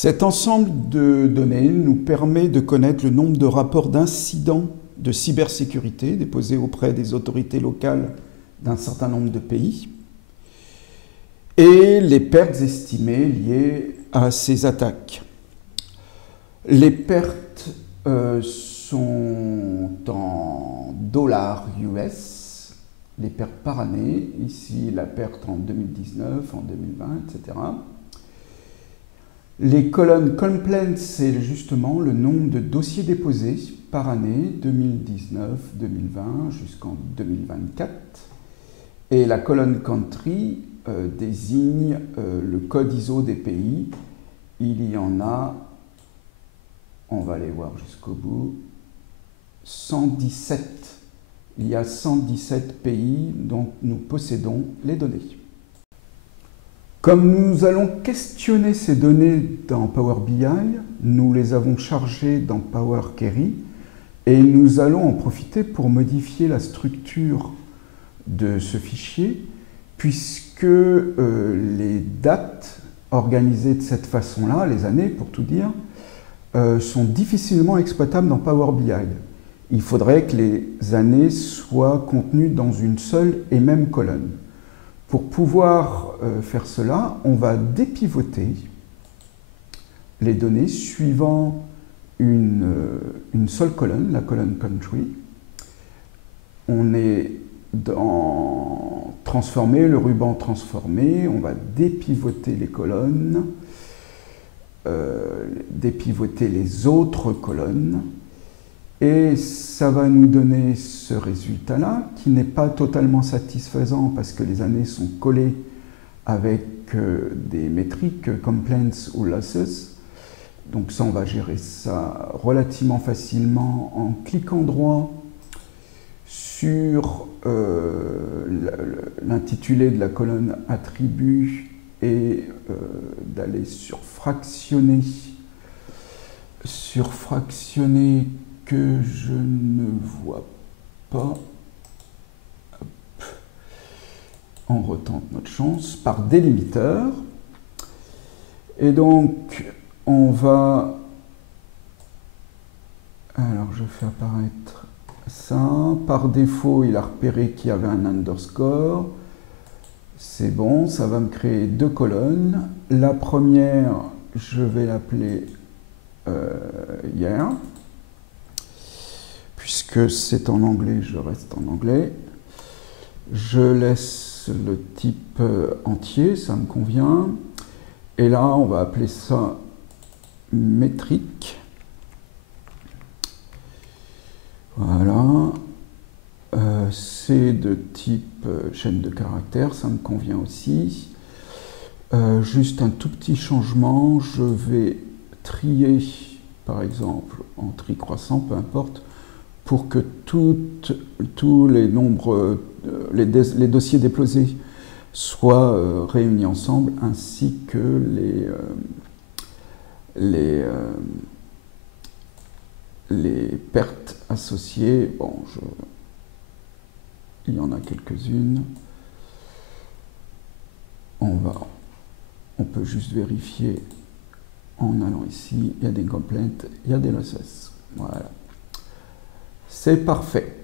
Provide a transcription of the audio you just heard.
Cet ensemble de données nous permet de connaître le nombre de rapports d'incidents de cybersécurité déposés auprès des autorités locales d'un certain nombre de pays et les pertes estimées liées à ces attaques. Les pertes sont en dollars US, les pertes par année, ici la perte en 2019, en 2020, etc. Les colonnes complaints, c'est justement le nombre de dossiers déposés par année, 2019-2020 jusqu'en 2024. Et la colonne country désigne le code ISO des pays. Il y en a, on va aller voir jusqu'au bout, 117. Il y a 117 pays dont nous possédons les données. Comme nous allons questionner ces données dans Power BI, nous les avons chargées dans Power Query et nous allons en profiter pour modifier la structure de ce fichier puisque les dates organisées de cette façon-là, les années pour tout dire, sont difficilement exploitables dans Power BI. Il faudrait que les années soient contenues dans une seule et même colonne. Pour pouvoir faire cela, on va dépivoter les données suivant une seule colonne, la colonne country. On est dans transformer, le ruban transformé, on va dépivoter les colonnes, dépivoter les autres colonnes, et ça va nous donner ce résultat-là, qui n'est pas totalement satisfaisant parce que les années sont collées avec des métriques complaints ou losses. Donc ça, on va gérer ça relativement facilement en cliquant droit sur l'intitulé de la colonne attribut et d'aller sur fractionner que je ne vois pas. Hop. On retente notre chance par délimiteur. Et donc, on va... Alors, je fais apparaître ça. Par défaut, il a repéré qu'il y avait un underscore. C'est bon, ça va me créer deux colonnes. La première, je vais l'appeler year. Puisque c'est en anglais, je reste en anglais. Je laisse le type entier, ça me convient. Et là, on va appeler ça métrique. Voilà. C'est de type chaîne de caractères, ça me convient aussi. Juste un tout petit changement, je vais trier, par exemple, en tri croissant, peu importe, pour que tous les nombres, les dossiers déposés soient réunis ensemble, ainsi que les pertes associées. Bon, il y en a quelques-unes. On peut juste vérifier en allant ici. Il y a des complaints, il y a des losses. Voilà. C'est parfait.